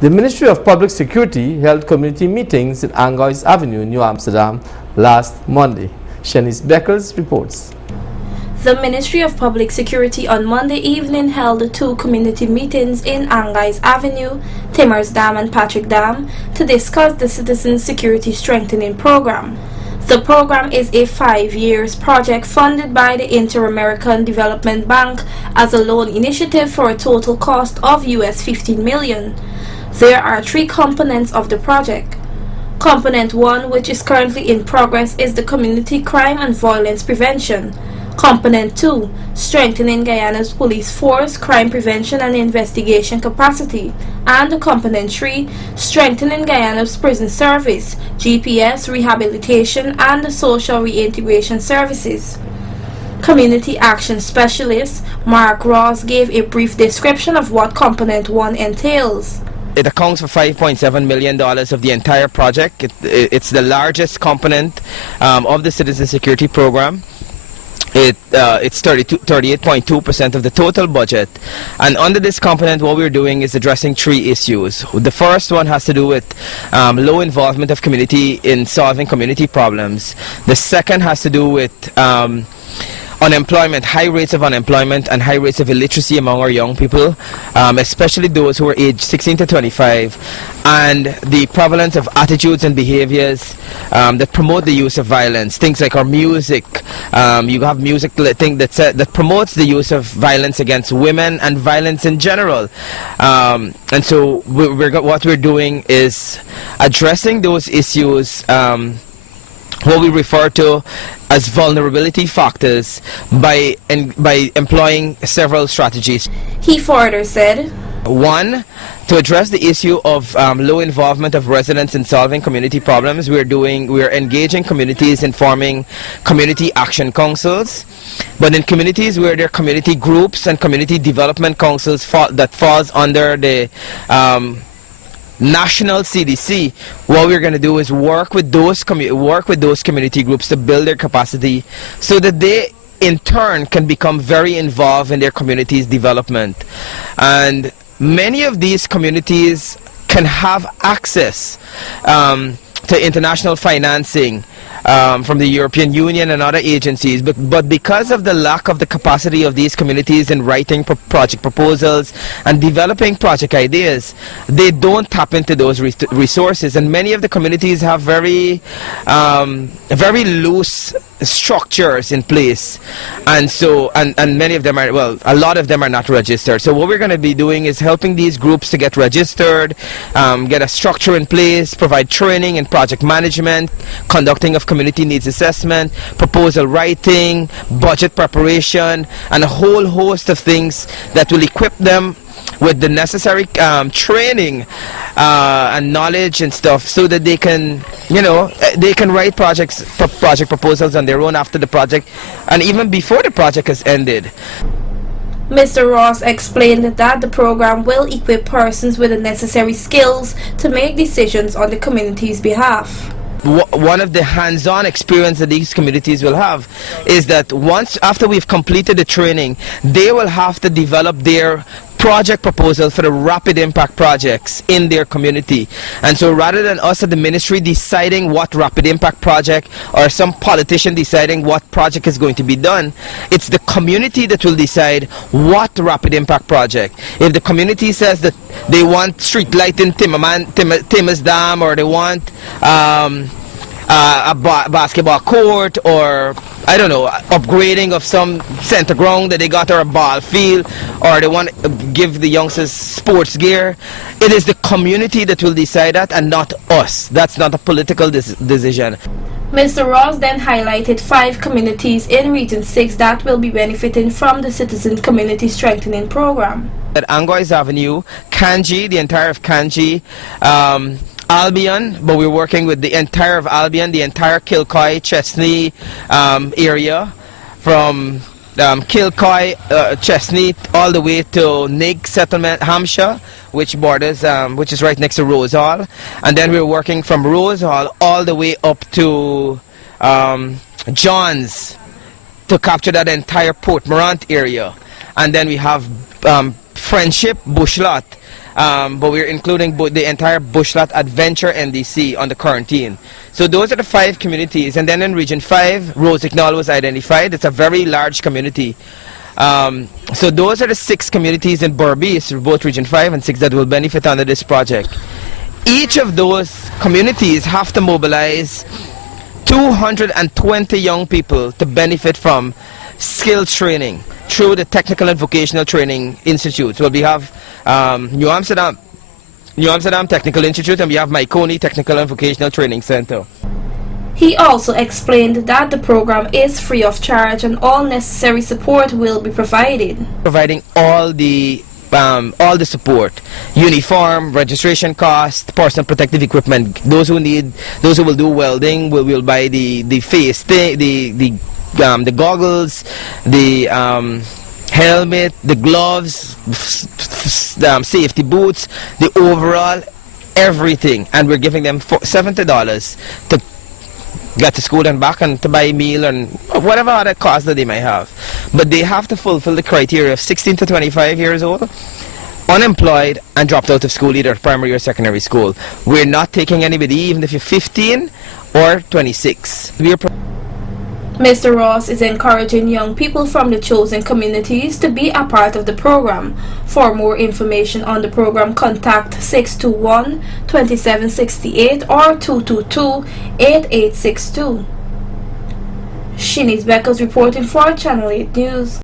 The Ministry of Public Security held community meetings in Angois Avenue, New Amsterdam last Monday. Shanice Beckles reports. The Ministry of Public Security on Monday evening held two community meetings in Angois Avenue, Timmers Dam and Patrick Dam to discuss the Citizen Security Strengthening Program. The program is a 5-year project funded by the Inter-American Development Bank as a loan initiative for a total cost of US $15 million. There are three components of the project. Component 1, which is currently in progress, is the community crime and violence prevention. Component 2, strengthening Guyana's police force, crime prevention and investigation capacity. And Component 3, strengthening Guyana's prison service, GPS, rehabilitation and social reintegration services. Community Action Specialist Mark Ross gave a brief description of what Component 1 entails. It accounts for $5.7 million of the entire project. It's the largest component of the Citizen Security Program. It's 38.2% of the total budget, and under this component what we're doing is addressing three issues. The first one has to do with low involvement of community in solving community problems. The second has to do with unemployment, high rates of unemployment and high rates of illiteracy among our young people, especially those who are aged 16 to 25, and the prevalence of attitudes and behaviors that promote the use of violence. Things like our music, you have music that promotes the use of violence against women and violence in general. And so what we're doing is addressing those issues, what we refer to as vulnerability factors, by employing several strategies. He further said, 1, to address the issue of low involvement of residents in solving community problems, we're engaging communities in forming community action councils. But in communities where there are community groups and community development councils that falls under the national CDC, what we're going to do is work with those community groups to build their capacity so that they in turn can become very involved in their community's development. And many of these communities can have access to international financing from the European Union and other agencies, but because of the lack of the capacity of these communities in writing project proposals and developing project ideas, they don't tap into those resources, and many of the communities have very loose structures in place, and so and many of them are, well, a lot of them are not registered. So what we're going to be doing is helping these groups to get registered, get a structure in place, provide training in project management, conducting of community needs assessment, proposal writing, budget preparation, and a whole host of things that will equip them with the necessary training and knowledge and stuff, so that they can, they can write project proposals on their own after the project and even before the project has ended. Mr. Ross explained that the program will equip persons with the necessary skills to make decisions on the community's behalf. One of the hands-on experience that these communities will have is that after we've completed the training, they will have to develop their project proposal for the rapid impact projects in their community. And so rather than us at the ministry deciding what rapid impact project or some politician deciding what project is going to be done, it's the community that will decide what rapid impact project. If the community says that they want street light in Timmers Dam, or they want a basketball court, or I don't know, upgrading of some center ground that they got, or a ball field, or they want to give the youngsters sports gear, it is the community that will decide that and not us. That's not a political decision. Mr. Ross then highlighted 5 communities in Region 6 that will be benefiting from the Citizen Community Strengthening Program. At Angois Avenue, Kanji, the entire of Kanji, Albion, but we're working with the entire of Albion, the entire Kilcoy, Chesney area, from Kilcoy, Chesney, all the way to Nig Settlement, Hampshire, which borders, which is right next to Rose Hall, and then we're working from Rose Hall all the way up to Johns to capture that entire Port Morant area, and then we have Friendship, Bushlot, but we're including the entire Bushlat Adventure NDC on the quarantine. So those are the 5 communities, and then in Region 5, Rosignol was identified. It's a very large community. So those are the 6 communities in Berbice, both Region 5 and 6, that will benefit under this project. Each of those communities have to mobilize 220 young people to benefit from skills training through the Technical and Vocational Training Institute. Well, we have New Amsterdam Technical Institute, and we have Maikoni Technical and Vocational Training Center. He also explained that the program is free of charge and all necessary support will be provided. Providing all the support: uniform, registration cost, personal protective equipment. Those who will do welding will buy the face thing, the goggles, the helmet, the gloves, safety boots, the overall, everything, and we're giving them $70 to get to school and back, and to buy a meal and whatever other cost that they might have. But they have to fulfill the criteria of 16 to 25 years old, unemployed, and dropped out of school, either primary or secondary school. We're not taking anybody, even if you're 15 or 26. Mr. Ross is encouraging young people from the chosen communities to be a part of the program. For more information on the program, contact 621-2768 or 222-8862. Shanice Beckles reporting for Channel 8 News.